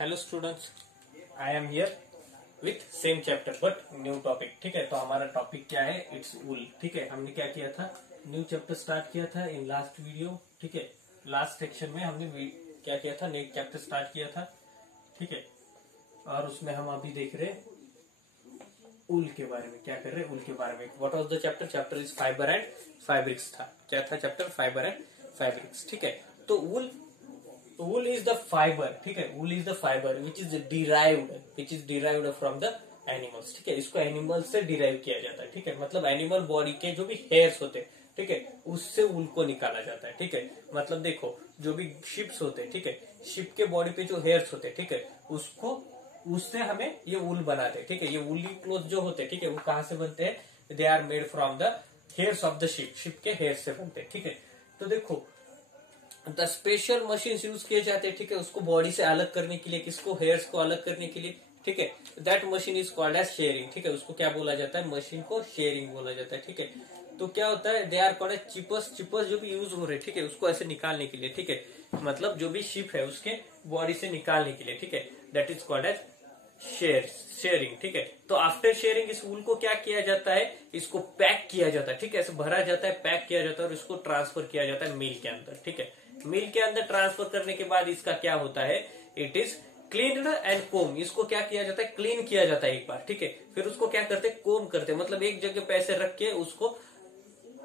Hello students, I am here with same chapter but new topic. ठीक है, तो हमारा टॉपिक क्या है? इट्स वूल। ठीक है, हमने क्या किया था? न्यू चैप्टर स्टार्ट किया था इन लास्ट वीडियो। ठीक है, लास्ट सेक्शन में हमने क्या किया था? नया चैप्टर स्टार्ट किया था। ठीक है, और उसमें हम अभी देख रहे ऊल के बारे में। क्या कर रहे हैं? ऊल के बारे में। What was the chapter? Chapter is fibre and fabrics था। क्या था चैप्टर? Fibre and fabrics. ठीक है, तो wool is the fiber। ठीक है, wool is the fiber which is derived from the animals। ठीक है, इसको एनिमल से डिराइव किया जाता है। ठीक है, मतलब एनिमल बॉडी के जो भी हेयर्स होते हैं, ठीक है, उससे वूल को निकाला जाता है। ठीक है, मतलब देखो, जो भी शिप्स होते हैं, ठीक है, शिप के बॉडी पे जो हेयर्स होते हैं, ठीक है, उससे हमें ये वूल बनाते हैं। ठीक है, ये वूली क्लोथ जो होते हैं, ठीक है, वो कहाँ से बनते हैं? They are made from the hairs of the sheep के हेयर से बनते हैं। ठीक है, तो देखो द स्पेशल मशीन यूज किए जाते हैं। ठीक है, उसको बॉडी से अलग करने के लिए, किसको? हेयर्स को अलग करने के लिए। ठीक है, that machine is called as shearing. ठीक है, उसको क्या बोला जाता है? मशीन को शेयरिंग बोला जाता है। ठीक है, तो क्या होता है? दे आर कॉल्ड एज चिपर्स जो भी यूज हो रहे हैं, ठीक है, उसको ऐसे निकालने के लिए। ठीक है, मतलब जो भी शिप है उसके बॉडी से निकालने के लिए। ठीक है, that is called as shearing. ठीक है, तो आफ्टर शेयरिंग इस वूल को क्या किया जाता है? इसको पैक किया जाता है। ठीक है, ऐसे भरा जाता है, पैक किया जाता है और इसको ट्रांसफर किया जाता है मिल के अंदर। ठीक है, मिल के अंदर ट्रांसफर करने के बाद इसका क्या होता है? इट इज क्लीन्ड एंड कोम। इसको क्या किया जाता है? क्लीन किया जाता है एक बार। ठीक है, फिर उसको क्या करते हैं? कोम करते हैं, मतलब एक जगह पे ऐसे रख के उसको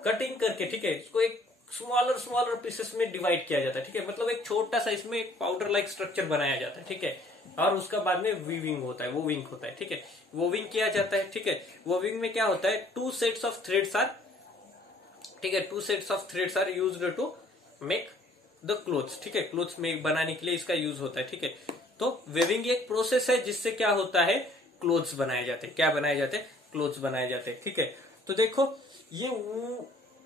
कटिंग करके, ठीक है, इसको एक स्मॉलर पीसेस में डिवाइड किया जाता है। ठीक है, मतलब एक छोटा सा इसमें एक पाउडर लाइक स्ट्रक्चर बनाया जाता है। ठीक है, और उसका बाद में वीविंग होता है, वोविंग होता है। ठीक है, वोविंग किया जाता है। ठीक है, वोविंग में क्या होता है? Two sets of threads are, ठीक है, two sets of threads are used to make the clothes. ठीक है, क्लोथ्स में बनाने के लिए इसका यूज होता है। ठीक है, तो वेविंग एक प्रोसेस है जिससे क्या होता है? क्लोथ्स बनाए जाते हैं। क्या बनाए जाते हैं? क्लोथ्स बनाए जाते हैं। ठीक है, तो देखो ये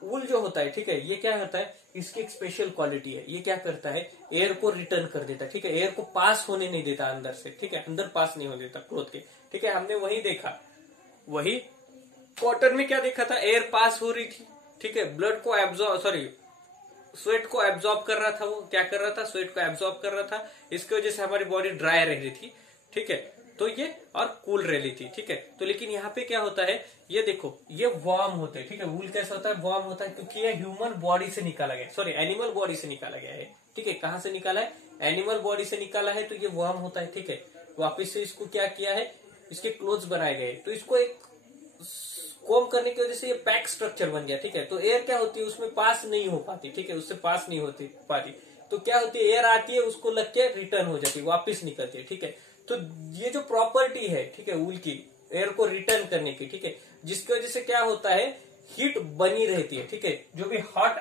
वूल जो होता है, ठीक है, ये क्या होता है? इसकी एक स्पेशल क्वालिटी है। ये क्या करता है? एयर को रिटर्न कर देता है। ठीक है, एयर को पास होने नहीं देता अंदर से। ठीक है, अंदर पास नहीं होने देता क्लोथ के। ठीक है, हमने वही देखा, वही कॉटन में क्या देखा था? एयर पास हो रही थी। ठीक है, ब्लड को स्वेट को एब्जॉर्ब कर रहा था। वो क्या कर रहा था? स्वेट को एब्जॉर्ब कर रहा था। इसकी वजह से हमारी बॉडी ड्राई रह रही थी। ठीक है, तो ये और कूल रह रही थी। ठीक है, तो लेकिन यहाँ पे क्या होता है? ये देखो, ये वार्म होते हैं। ठीक है, वूल कैसा होता है? वार्म होता है, क्योंकि ये ह्यूमन बॉडी से निकाला गया, सॉरी एनिमल बॉडी से निकाला गया है। ठीक है, कहाँ से निकाला है? एनिमल बॉडी से निकाला है, तो ये वार्म होता है। ठीक है, वापिस से इसको क्या किया है? इसके क्लोथ्स बनाए गए, तो इसको एक कोम करने की वजह से ये पैक स्ट्रक्चर बन गया। ठीक है, तो एयर क्या होती है? उसमें पास नहीं हो पाती। ठीक है, उससे पास नहीं होती पाती, तो क्या होती है? एयर आती है, उसको लग के रिटर्न हो जाती है, वापिस निकलती है। ठीक है, तो ये जो प्रॉपर्टी है, ठीक है, वूल की, एयर को रिटर्न करने की, ठीक है, जिसकी वजह से क्या होता है? हीट बनी रहती है। ठीक है, जो भी हॉट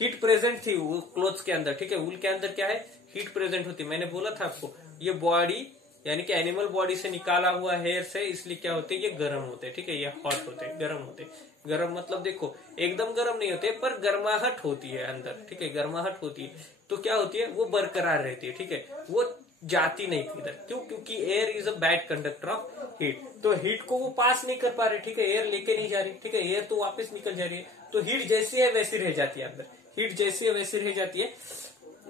हीट प्रेजेंट थी क्लोथ्स के अंदर, ठीक है, वूल के अंदर क्या है? हीट प्रेजेंट होती है। मैंने बोला था आपको, ये बॉडी यानी कि एनिमल बॉडी से निकाला हुआ हेयर से, इसलिए क्या होते हैं? ये गर्म होते हैं। ठीक है, ये हॉट होते हैं, गर्म होते हैं। गर्म मतलब देखो, एकदम गर्म नहीं होते, पर गर्माहट होती है अंदर। ठीक है, गर्माहट होती है, तो क्या होती है? वो बरकरार रहती है। ठीक है, वो जाती नहीं किधर। क्यों? क्योंकि air is a bad conductor of heat, तो हीट को वो पास नहीं कर पा रहे। ठीक है, एयर लेके नहीं जा रही। ठीक है, एयर तो वापस निकल जा रही है, तो हीट जैसी है वैसी रह जाती है अंदर, हीट जैसी है वैसी रह जाती है।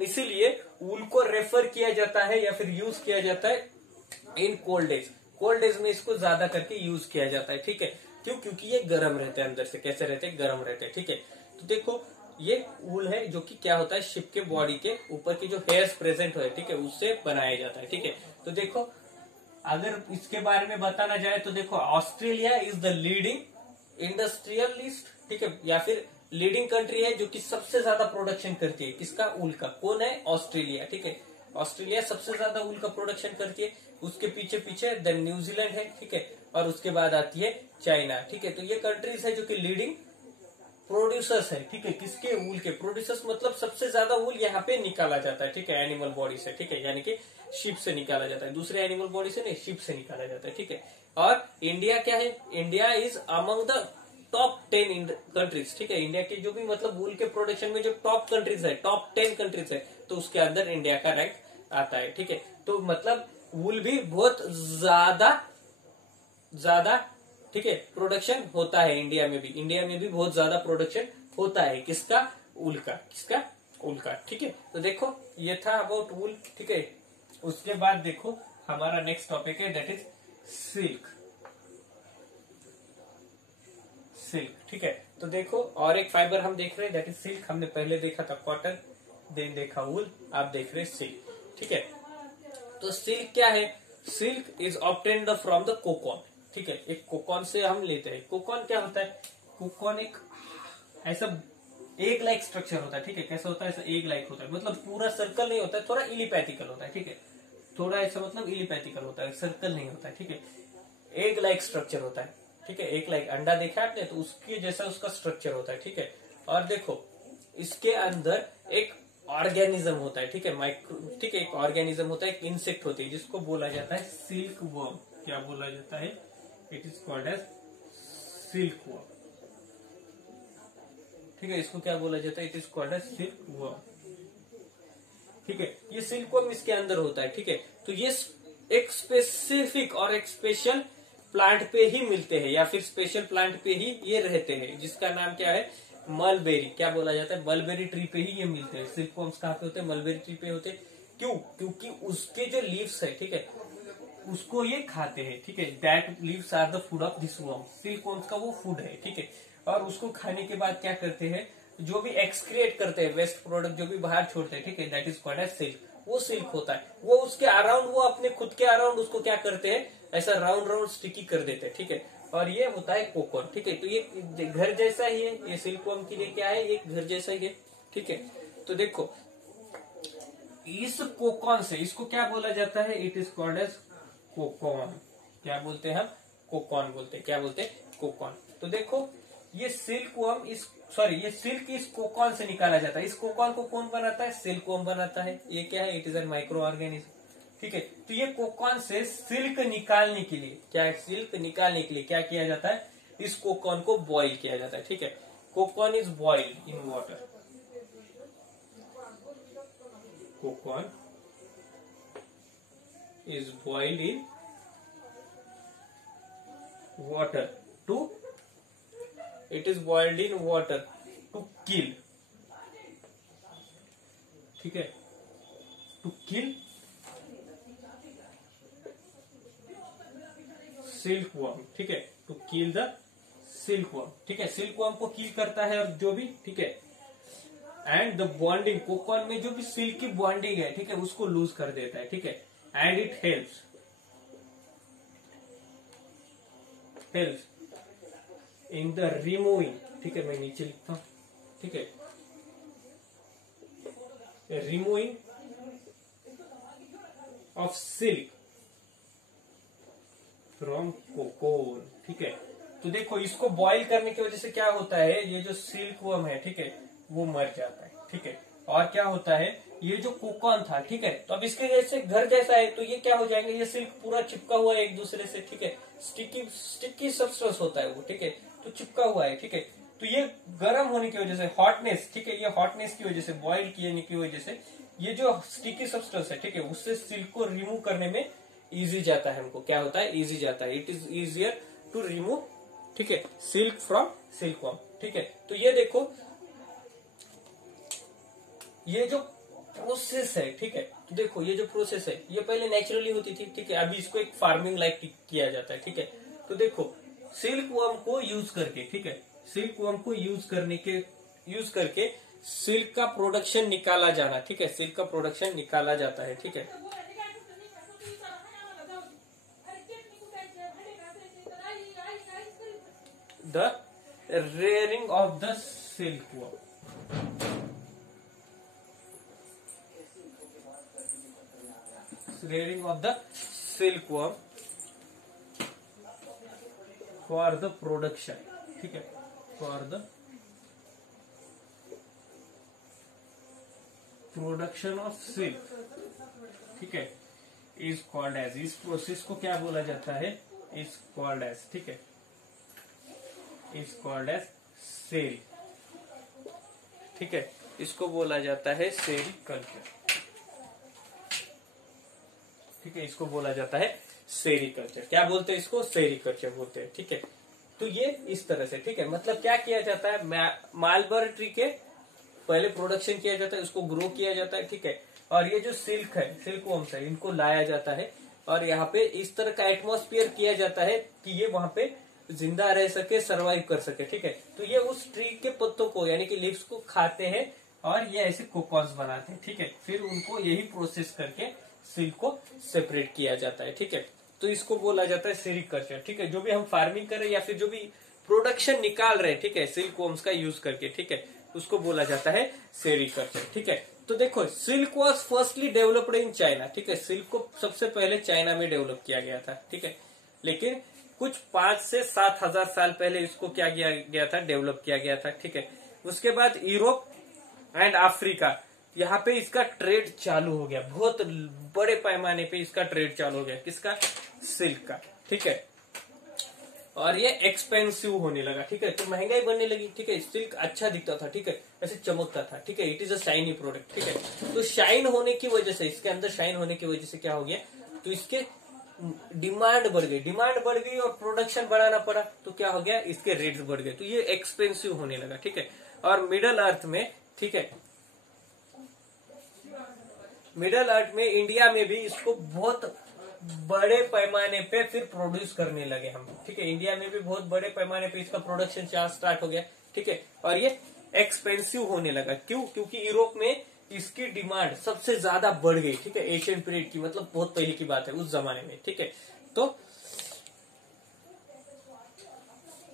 इसीलिए वूल को रेफर किया जाता है या फिर यूज किया जाता है इन कोल्ड डेज में इसको ज्यादा करके यूज किया जाता है। ठीक है, क्यों? क्योंकि ये गर्म रहते हैं अंदर से। कैसे रहते हैं? गर्म रहते हैं। ठीक है, तो देखो ये वूल है जो कि क्या होता है? शिप के बॉडी के ऊपर की जो हेयर्स प्रेजेंट हो, ठीक है, उससे बनाया जाता है। ठीक है, तो देखो अगर इसके बारे में बताना जाए तो देखो, Australia is the leading industrialist, ठीक है, या फिर लीडिंग कंट्री है जो कि सबसे ज्यादा प्रोडक्शन करती है। किसका? वूल का। कौन है? ऑस्ट्रेलिया। ठीक है, ऑस्ट्रेलिया सबसे ज्यादा वूल का प्रोडक्शन करती है। उसके पीछे पीछे देन न्यूजीलैंड है। ठीक है, और उसके बाद आती है चाइना। ठीक है, तो ये कंट्रीज है जो कि लीडिंग प्रोड्यूसर्स है। ठीक है, किसके? वूल के। प्रोड्यूसर्स मतलब सबसे ज्यादा वूल यहाँ पे निकाला जाता है। ठीक है, एनिमल बॉडी से। ठीक है, यानी कि शिप से निकाला जाता है, दूसरे एनिमल बॉडी से नहीं, शिप से निकाला जाता है। ठीक है, और इंडिया क्या है? India is among the top 10 countries. ठीक है, इंडिया के जो भी मतलब वूल के प्रोडक्शन में जो टॉप कंट्रीज है, टॉप 10 कंट्रीज है, तो उसके अंदर इंडिया का रैंक आता है। ठीक है, तो मतलब वूल भी बहुत ज्यादा ठीक है प्रोडक्शन होता है इंडिया में भी बहुत ज्यादा प्रोडक्शन होता है। किसका? वूल का। किसका? वूल का। ठीक है, तो देखो ये था अबाउट वूल। ठीक है, उसके बाद देखो हमारा नेक्स्ट टॉपिक है दैट इज सिल्क। सिल्क, ठीक है। तो देखो और एक फाइबर हम देख रहे हैं दैट इज सिल्क। हमने पहले देखा था कॉटन, देन देखा वूल, आप देख रहे हैं सिल्क, ठीक है। तो सिल्क क्या है? Silk is obtained from the cocoon, ठीक है। एक कोकॉन से हम लेते हैं। कोकॉन क्या होता है? कोकॉन एक ऐसा एग लाइक स्ट्रक्चर होता है, ठीक है। कैसा होता है? ऐसा एग लाइक होता है, मतलब पूरा सर्कल नहीं होता है, थोड़ा इलिपैथिकल होता है, ठीक है। थोड़ा ऐसा मतलब इलिपैथिकल होता है, सर्कल नहीं होता है, ठीक है। एग लाइक स्ट्रक्चर होता है, ठीक है। एक लाइक अंडा देखा आपने, तो उसके जैसा उसका स्ट्रक्चर होता है, ठीक है। और देखो इसके अंदर एक ऑर्गेनिज्म होता है, ठीक है, माइक्रो, ठीक है। एक ऑर्गेनिज्म होता है, एक इंसेक्ट होती है जिसको बोला जाता है सिल्क वर्म। क्या बोला जाता है? It is called as silk worm, ठीक है। इसको क्या बोला जाता है? It is called as silk worm, ठीक है। ये सिल्क वर्म इसके अंदर होता है, ठीक है। तो ये एक स्पेसिफिक और एक स्पेशल प्लांट पे ही मिलते हैं, या फिर स्पेशल प्लांट पे ही ये रहते हैं, जिसका नाम क्या है? मलबेरी। क्या बोला जाता है? मलबेरी ट्री पे ही ये मिलते हैं। सिल्क वर्म्स कहाँ पे होते हैं? मलबेरी ट्री पे होते हैं। क्यों? क्योंकि उसके जो लीव्स है, ठीक है, उसको ये खाते हैं, ठीक है। That leaves are the food of this worm. Silk worms का वो फूड है, ठीक है। और उसको खाने के बाद क्या करते हैं? जो भी एक्सक्रिएट करते हैं, वेस्ट प्रोडक्ट जो भी बाहर छोड़ते हैं, ठीक है, that is called as silk. वो सिल्क होता है। वो उसके अराउंड, वो अपने खुद के अराउंड उसको क्या करते हैं? ऐसा राउंड राउंड स्टिकी कर देते हैं, ठीक है। और ये होता है कोकॉन, ठीक है। तो ये घर जैसा ही है, ये सिल्क वर्म के लिए क्या है? ये घर जैसा ही है, ठीक है। तो देखो इस कोकॉन से, इसको क्या बोला जाता है? It is called as cocoon. क्या बोलते हैं हम? कोकॉन बोलते हैं। क्या बोलते हैं? कोकॉन। तो देखो ये सिल्क वर्म इस ये सिल्क इस कोकॉन से निकाला जाता है। इस कोकॉन को कौन बनाता है? सिल्क वर्म बनाता है। ये क्या है? It is an micro organism, ठीक है। तो ये कोकॉन से सिल्क निकालने के लिए क्या है? सिल्क निकालने के लिए क्या किया जाता है? इस कोकॉन को बॉईल किया जाता है, ठीक है। Cocoon is boiled in water. Cocoon is boiled in water to, it is boiled in water to kill, ठीक है, to kill सिल्क वर्म, ठीक है, to kill the silk worm, ठीक है। सिल्क वर्म को किल करता है और जो भी, ठीक है, एंड द बॉन्डिंग, कोकॉन में जो भी सिल्क की बॉन्डिंग है, ठीक है, उसको लूज कर देता है, ठीक है। And it helps in the removing, ठीक है, मैं नीचे लिखता हूं, ठीक है, removing of silk from cocoon, ठीक है। तो देखो इसको बॉईल करने की वजह से क्या होता है? ये जो सिल्क वर्म है, ठीक है, वो मर जाता है, ठीक है। और क्या होता है? ये जो कोकॉन था, ठीक है, तो अब इसके जैसे घर जैसा है, तो ये क्या हो जाएंगे? ये सिल्क पूरा चिपका हुआ है एक दूसरे से, ठीक है। स्टिकी सब्सटेंस होता है वो, ठीक है, तो चिपका हुआ है, ठीक है। तो ये गर्म होने की वजह से, हॉटनेस, ठीक है, ये हॉटनेस की वजह से, बॉईल किए की वजह से, ये जो स्टिकी सब्सटेंस है, ठीक है, उससे सिल्क को रिमूव करने में इजी जाता है। हमको क्या होता है? इजी जाता है। It is easier to remove, ठीक है, सिल्क फ्रॉम सिल्क वर्म, ठीक है। तो ये देखो ये जो प्रोसेस है, ठीक है, तो देखो ये जो प्रोसेस है, ये पहले नेचुरली होती थी, ठीक है, अभी इसको एक फार्मिंग लाइक किया जाता है, ठीक है। तो देखो सिल्क वर्म को यूज करके, ठीक है, सिल्क वर्म को यूज करके सिल्क का प्रोडक्शन निकाला जाना, ठीक है, सिल्क का प्रोडक्शन निकाला जाता है, ठीक है। The rearing of the silk worm, rearing of the silkworm for the production, ठीक है, for the production of silk, ठीक है, is called as, इस प्रोसेस को क्या बोला जाता है? is called as, ठीक है, is called as सेल, ठीक है, इसको बोला जाता है सेरीकल्चर, ठीक है, इसको बोला जाता है सेरीकल्चर। क्या बोलते हैं इसको? सेरीकल्चर बोलते हैं, ठीक है। तो ये इस तरह से, ठीक है, मतलब क्या किया जाता है? मालबर ट्री के पहले प्रोडक्शन किया जाता है, उसको ग्रो किया जाता है, ठीक है। और ये जो सिल्क है, सिल्क वॉर्म्स है, इनको लाया जाता है और यहाँ पे इस तरह का एटमॉस्फेयर किया जाता है कि ये वहां पे जिंदा रह सके, सरवाइव कर सके, ठीक है। तो ये उस ट्री के पत्तों को यानी कि लीव्स को खाते हैं और ये ऐसे कोकॉस बनाते हैं, ठीक है। फिर उनको यही प्रोसेस करके सिल्क को सेपरेट किया जाता है, ठीक है। तो इसको बोला जाता है सेरीकल्चर, ठीक है। जो भी हम फार्मिंग कर रहे हैं या फिर जो भी प्रोडक्शन निकाल रहे हैं, ठीक है, सिल्क वॉर्म्स का यूज करके, ठीक है, उसको बोला जाता है सेरीकल्चर, ठीक है। तो देखो, silk was firstly developed in China, ठीक है। सिल्क को सबसे पहले चाइना में डेवलप किया गया था, ठीक है। लेकिन कुछ 5 से 7 हजार साल पहले इसको क्या किया गया था, डेवलप किया गया था, ठीक है। उसके बाद यूरोप एंड अफ्रीका, यहाँ पे इसका ट्रेड चालू हो गया, बहुत बड़े पैमाने पे इसका ट्रेड चालू हो गया, किसका, सिल्क का, ठीक है। और ये एक्सपेंसिव होने लगा, ठीक है। तो महंगाई बढ़ने लगी, ठीक है। सिल्क अच्छा दिखता था, ठीक है, ऐसे चमकता था, ठीक है। It is a shiny product, ठीक है। तो शाइन होने की वजह से, इसके अंदर शाइन होने की वजह से क्या हो गया, तो इसके डिमांड बढ़ गई, डिमांड बढ़ गई और प्रोडक्शन बढ़ाना पड़ा, तो क्या हो गया, इसके रेट्स बढ़ गए, तो ये एक्सपेंसिव होने लगा, ठीक है। और मिडल अर्थ में, ठीक है, मिडल अर्थ में इंडिया में भी इसको बहुत बड़े पैमाने पे फिर प्रोड्यूस करने लगे हम, ठीक है। इंडिया में भी बहुत बड़े पैमाने पे इसका प्रोडक्शन स्टार्ट हो गया, ठीक है। और ये एक्सपेंसिव होने लगा, क्यों, क्योंकि यूरोप में इसकी डिमांड सबसे ज्यादा बढ़ गई, ठीक है, एशियन पीरियड की, मतलब बहुत पहले की बात है, उस जमाने में, ठीक है।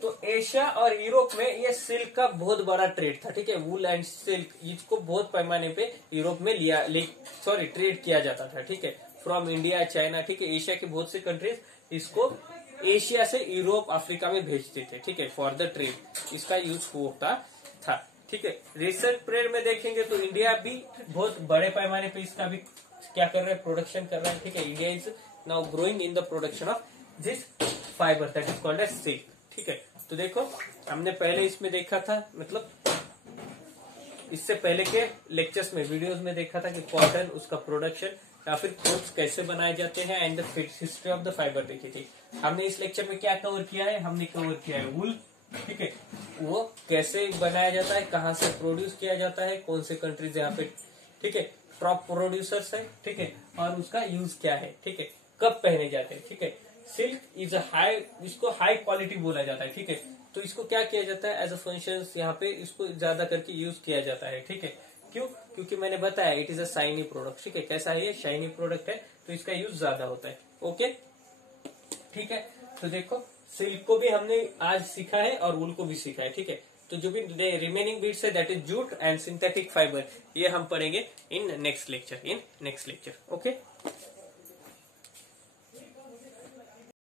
तो एशिया और यूरोप में ये सिल्क का बहुत बड़ा ट्रेड था, ठीक है। वूल एंड सिल्क, इसको बहुत पैमाने पे यूरोप में ट्रेड किया जाता था, ठीक है, फ्रॉम इंडिया, चाइना, ठीक है। एशिया के बहुत से कंट्रीज इसको एशिया से यूरोप, अफ्रीका में भेजते थे, ठीक है, फॉर द ट्रेड इसका यूज होता था, ठीक है। रिसेंट पीरियड में देखेंगे तो इंडिया भी बहुत बड़े पैमाने पे इसका भी क्या कर रहा है, प्रोडक्शन कर रहा है, ठीक है। India is now growing in the production of this fibre that is called as silk, ठीक है। तो देखो, हमने पहले इसमें देखा था, मतलब इससे पहले के लेक्चर्स में, वीडियोस में देखा था कि कॉटन, उसका प्रोडक्शन या फिर क्लोथ्स कैसे बनाए जाते हैं and the history of the fibre देखी थी। हमने इस लेक्चर में क्या कवर किया है, हमने कवर किया है वूल, ठीक है, वो कैसे बनाया जाता है, कहाँ से प्रोड्यूस किया जाता है, कौन से कंट्रीज यहाँ पे, ठीक है, टॉप प्रोड्यूसर्स है, ठीक है, और उसका यूज क्या है, ठीक है, कब पहने जाते हैं, ठीक है। सिल्क इज अ हाई, इसको हाई क्वालिटी बोला जाता है, ठीक है। तो इसको क्या किया जाता है, एज अ फंक्शन यहाँ पे इसको ज्यादा करके यूज किया जाता है, ठीक है। क्यों, क्योंकि मैंने बताया it is a shiny product, ठीक है। कैसा है ये, शाइनी प्रोडक्ट है, तो इसका यूज ज्यादा होता है, ओके, ठीक है। तो देखो, सिल्क को भी हमने आज सीखा है और वूल को भी सीखा है, ठीक है। तो जो भी रिमेनिंग बिट्स है, that is jute and synthetic fibre, ये हम पढ़ेंगे इन नेक्स्ट लेक्चर, ओके।